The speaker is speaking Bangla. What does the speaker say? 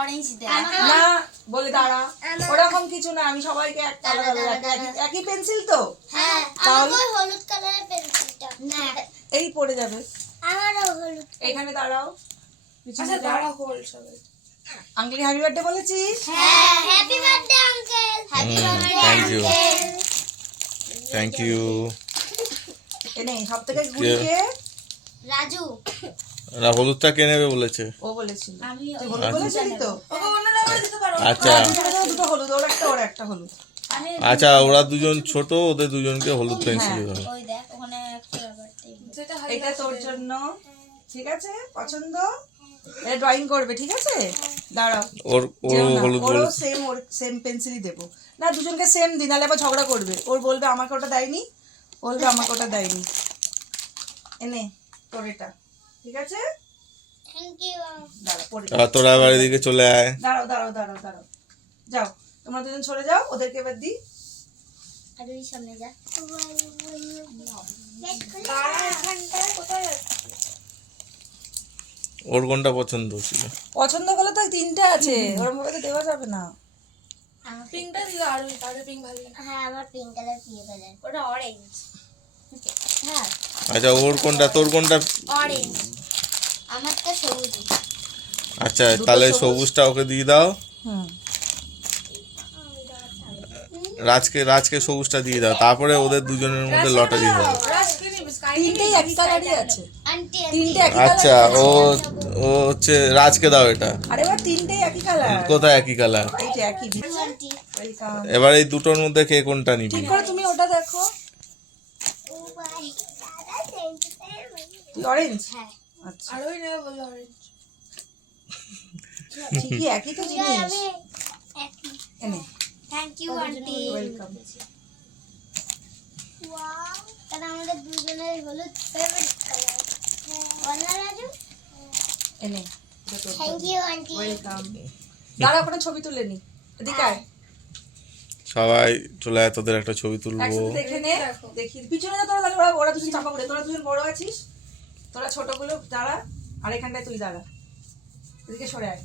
অরেঞ্জ দে না বলে দাঁড়া, ওরকম কিছু না, আমি সবাইকে একটা একই পেন্সিল তো। হ্যাঁ তাহলে আমার হলুদ কালারের পেন্সিলটা না এই পড়ে যাবে। আমারও হলুদ। এখানে দাঁড়াও, আচ্ছা দাঁড়া হোল সবাই। আঙ্কেল হ্যাপি বার্থডে বলেছিস? হ্যাঁ happy birthday uncle. Happy birthday thank you uncle. Thank you. এনে সব থেকে গুলিয়ে রাজু না হলুদটা কে নেবে বলেছে? ও বলেছিল। আমি তুই হলুদ বলেছিলি তো? ওকে অন্যরা করে দিতে পারো। আচ্ছা দুটো হলুদ, ওর একটা হলুদ। আচ্ছা, ওরা দুজন ছোট, ওদের দুজনকে হলুদ পেন্সিল দেবে। ওই দেখ ওখানে একটা বার্থডে। যেটা হয় এটা তোর জন্য, ঠিক আছে? পছন্দ? এটা ড্রয়িং করবে, ঠিক আছে? দাঁড়াও, ওর যেও না, হলুদ ওরও বলেছে। সেম পেন্সিলই দেবো না, দুজনকে সেম দিন, নাহলে আবার ঝগড়া করবে। ওর বলবে আমাকে ওটা দেয়নি, বলবে আমাকে ওটা দেয়নি। এনে তোর এটা, ঠিক আছে? Thank you. দাঁড়াও, পড়ে আর তোরা এবার এদিকে চলে আয়। দাঁড়াও দাঁড়াও দাঁড়াও দাঁড়াও, যাও তোমরা দুজন সরে যাও, ওদেরকে এবার দিই। আর ওই সামনে যা। দাঁড়া এখানটায় কোথায় যাচ্ছে? ওর কোনটা পছন্দ ছিল? পছন্দ করলে তো তিনটে আছে, ওরম ভাবে তো দেওয়া যাবে না। পিঙ্কটা দিল আর ওই তাহলে পিঙ্ক ভালো লাগে। হ্যাঁ আমার পিঙ্ক কালার প্রিয় কালার। ওটা অরেঞ্জ। হ্যাঁ আচ্ছা ওর কোনটা, তোর কোনটা? অরেঞ্জ। আমারটা সবুজ। আচ্ছা তাহলে সবুজটা ওকে দিয়ে দাও। হুম, রাজকে সবুজটা দিয়ে দাও, তারপরে ওদের দুজনের মধ্যে লটারি হবে। রাজ কি নিবি? স্কাই তিনটেই একই কালারই আছে, আন্টি তিনটে একই আচ্ছা কালার। ও হচ্ছে রাজকে দাও এটা। আরে এবার তিনটেই একই কালার, কোথায় একই কালার? এই যে একই। আন্টি। ওয়েলকাম। এবার এই দুটোর মধ্যে কে কোনটা নিবি? ঠিক করে তুমি ওটা দেখো। ও ভাই দাদা সেম টু সেম। তুই অরেঞ্জ? হ্যাঁ আচ্ছা, আর ওই নেবে বললো অরেঞ্জ। ঠিকই, একই তো জিনিস। আমি এনে thank you aunty. Welcome. Wow তাহলে আমাদের দুজনের হলুদ ফেভারিট কালার। বলনা রাজু। এনে থ্যাংক ইউ আন্টি। ওয়েলকাম। দাঁড়া, ওখানে ছবি তুলে নি, এদিকে আয়। সবাই চলে আয়, তোদের একটা ছবি তুলবো। একসাথে দেখে নে, দেখি পিছনে যা তোরা, তাহলে ওরা দুজন চাপা পড়ে। তোরা দুজন বড় আছিস, তোরা ছোটগুলো দাঁড়া, আর এখানটায় তুই দাঁড়া, এদিকে সরে আয়।